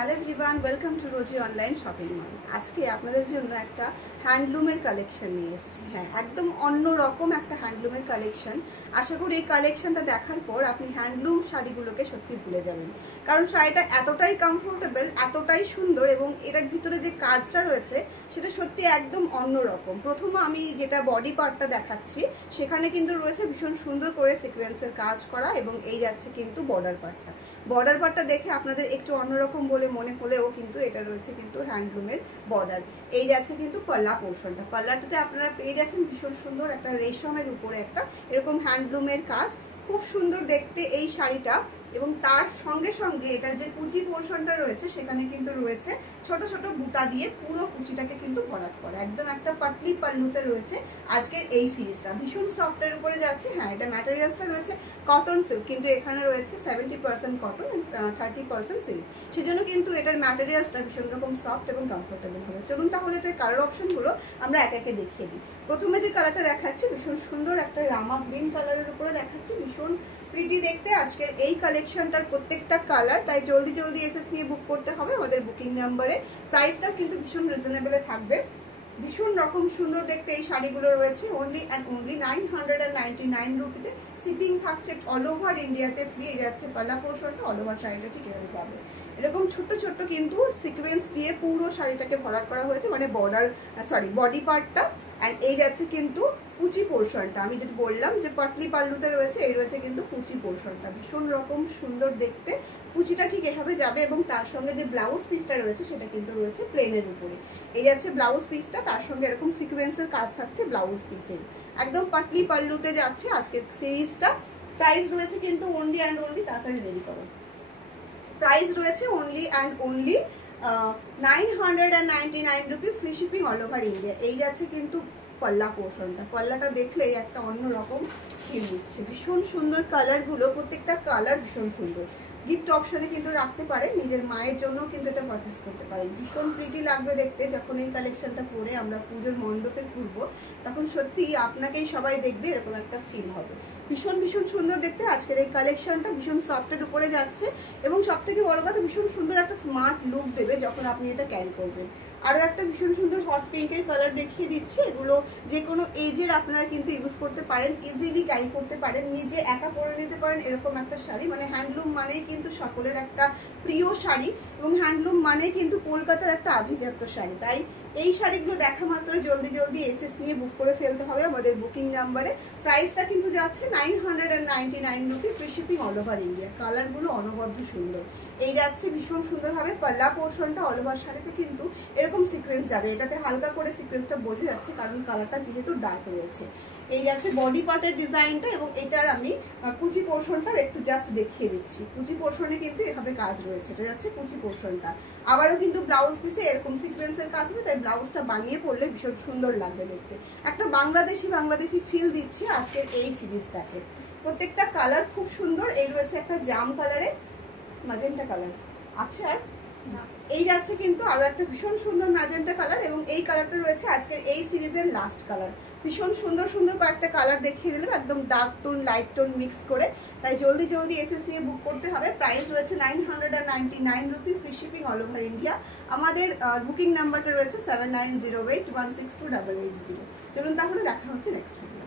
Hello everyone, welcome to Rosy online shopping mall. আজকে আপনাদের জন্য একটা হ্যান্ডলুমের কালেকশন নিয়ে এসেছি। হ্যাঁ, একদম অন্য রকম একটা হ্যান্ডলুমের কালেকশন। আশা করি এই কালেকশনটা দেখার পর আপনি হ্যান্ডলুম শাড়িগুলোকে সত্যি ভুলে যাবেন, কারণ শাড়িটা এতটাই কমফোর্টেবল, এতটাই সুন্দর এবং এটার ভিতরে যে কাজটা রয়েছে সেটা সত্যি একদম অন্য রকম। প্রথমে আমি যেটা বডি পার্টটা দেখাচ্ছি সেখানে কিন্তু রয়েছে ভীষণ সুন্দর করে সিকোয়েন্সের কাজ করা এবং এই যাচ্ছে কিন্তু বর্ডার পার্টটা দেখে আপনাদের একটু অন্যরকম বলে মনে হলেও কিন্তু এটা রয়েছে কিন্তু হ্যান্ডলুমের বর্ডার। এই যাচ্ছে কিন্তু পাল্লা পোর্শনটা, পাল্লাটাতে আপনারা পেয়ে যাচ্ছেন ভীষণ সুন্দর একটা রেশমের উপরে একটা এরকম হ্যান্ডলুমের কাজ, খুব সুন্দর দেখতে এই শাড়িটা। এবং তার সঙ্গে সঙ্গে এটার যে কুচি পোর্শনটা রয়েছে সেখানে কিন্তু রয়েছে ছোট ছোট বুটা দিয়ে পুরো কুচিটাকে কিন্তু ভরাট করা, একদম একটা পাতলি পাল্লুতে রয়েছে আজকের এই সিরিজটা। ভীষণ সফটের উপরে যাচ্ছে। হ্যাঁ, এটা ম্যাটেরিয়ালসটা রয়েছে কটন সিল্ক, কিন্তু এখানে রয়েছে 70% কটন এন্ড 30% সিল্ক, সেজন্য কিন্তু এটার ম্যাটেরিয়ালসটা ভীষণ রকম সফট এবং কমফোর্টেবল হবে। চলুন তাহলে এটার কালার অপশনগুলো আমরা একে একে দেখিয়ে দিই। প্রথমে যে কালারটা দেখাচ্ছি ভীষণ সুন্দর একটা রামা গ্রিন কালারের উপরে দেখাচ্ছি, ভীষণ প্রিটি দেখতে আজকের এই কালেকশনটার প্রত্যেকটা কালার। তাই জলদি জলদি এসএস নিয়ে বুক করতে হবে আমাদের বুকিং নাম্বারে। প্রাইসটাও কিন্তু ভীষণ রিজনেবলে থাকবে। ভীষণ রকম সুন্দর দেখতে এই শাড়িগুলো রয়েছে অনলি অ্যান্ড অনলি 999 রুপিতে। শিপিং থাকছে অল ওভার ইন্ডিয়াতে ফ্রি। যাচ্ছে পাল্লা পোর্শনটা, অল ওভার শাড়িটা ঠিক এভাবে পাবে। এরকম ছোট্ট ছোট্ট কিন্তু সিকোয়েন্স দিয়ে পুরো শাড়িটাকে ভরাট করা হয়েছে, মানে বডি পার্টটা। অ্যান্ড এই যাচ্ছে কিন্তু কুচি পোর্শনটা, আমি যেটা বললাম যে পাটলি পাল্লুতে রয়েছে, এই রয়েছে কিন্তু কুচি পোর্শনটা। ভীষণ রকম সুন্দর দেখতে কুচিটা ঠিক এভাবে যাবে এবং তার সঙ্গে যে ব্লাউজ পিসটা রয়েছে সেটা কিন্তু রয়েছে প্লেনের উপরে। এই যাচ্ছে ব্লাউজ পিসটা, তার সঙ্গে এরকম সিকোয়েন্সের কাজ থাকছে ব্লাউজ পিসে, একদম পাটলি পাল্লুতে যাচ্ছে আজকের সিরিজটা। প্রাইস রয়েছে কিন্তু অনলি অ্যান্ড অনলি, তাড়াতাড়ি রেডি করো, প্রাইস রয়েছে only and only 999 rupee, free shipping all over India. এই যাচ্ছে কিন্তু পাল্লা পোর্শনটা, পাল্লাটা দেখলেই একটা অন্যরকম ফিল দিচ্ছে। ভীষণ সুন্দর কালারগুলো, প্রত্যেকটা কালার ভীষণ সুন্দর। গিফট অপশনে কিন্তু রাখতে পারেন, নিজের মায়ের জন্য কিন্তু এটা পারচেস করতে পারেন। ভীষণ প্রিটি লাগবে দেখতে। যখন এই কালেকশনটা পরে আমরা পুজোর মণ্ডপে ঘুরবো তখন সত্যি আপনাকেই সবাই দেখবে, এরকম একটা ফিল হবে। ভীষণ ভীষণ সুন্দর দেখতে আজকের এই কালেকশনটা, ভীষণ সফটের উপরে যাচ্ছে এবং সব থেকে বড় কথা ভীষণ সুন্দর একটা স্মার্ট লুক দেবে যখন আপনি এটা ক্যারি করবেন। আরও একটা ভীষণ সুন্দর হট পিঙ্কের কালার দেখিয়ে দিচ্ছি। এগুলো যে কোনো এজের আপনারা কিন্তু ইউজ করতে পারেন, ইজিলি ক্যারি করতে পারেন, নিজে একা পরে নিতে পারেন এরকম একটা শাড়ি। মানে হ্যান্ডলুম মানেই কিন্তু সকলের একটা প্রিয় শাড়ি এবং হ্যান্ডলুম মানেই কিন্তু কলকাতার একটা আভিজাত্য শাড়ি। তাই এই শাড়িগুলো দেখা মাত্র জলদি জলদি এসএস নিয়ে বুক করে ফেলতে হবে আমাদের বুকিং নাম্বারে। প্রাইসটা কিন্তু যাচ্ছে 999 rupee, free shipping all over India. কালারগুলো অনবদ্য সুন্দর। এই যাচ্ছে ভীষণ সুন্দরভাবে পাল্লা পোর্শনটা, অল ওভার শাড়িতে কিন্তু এরকম সিকোয়েন্স যাবে। এটাতে হালকা করে সিকোয়েন্সটা বোঝা যাচ্ছে কারণ কালারটা যেহেতু ডার্ক রয়েছে। এই যাচ্ছে বডি পার্টের ডিজাইনটা এবং এটার আমি কুচি পোর্শনটা একটু জাস্ট দেখিয়ে দিচ্ছি। কুচি পোর্শনে কিন্তু এভাবে কাজ রয়েছে, এটা যাচ্ছে কুচি পোর্শনটা। আবারও কিন্তু ব্লাউজ পিসে এরকম সিকোয়েন্সের কাজ হবে, তাই ব্লাউজটা বানিয়ে পরলে ভীষণ সুন্দর লাগবে দেখতে। একটা বাংলাদেশি ফিল দিচ্ছি আজকের এই সিরিজটাকে। প্রত্যেকটা কালার খুব সুন্দর। এই রয়েছে একটা জাম কালারে, ম্যাজেন্টা কালার আছে, আর এই যাচ্ছে কিন্তু আরো একটা ভীষণ সুন্দর ম্যাজেন্টা কালার এবং এই কালারটা রয়েছে আজকের এই সিরিজের লাস্ট কালার। ভীষণ সুন্দর সুন্দর কয়েকটা কালার দেখিয়ে দিলাম, একদম dark tone light tone mix করে। তাই জলদি জলদি এসএস নিয়ে বুক করতে হবে। প্রাইস রয়েছে 999 rupee, free shipping all over India. আমাদের বুকিং নাম্বারটা রয়েছে 7908162880। চলুন তাহলে দেখা হচ্ছে নেক্সট ভিডিও।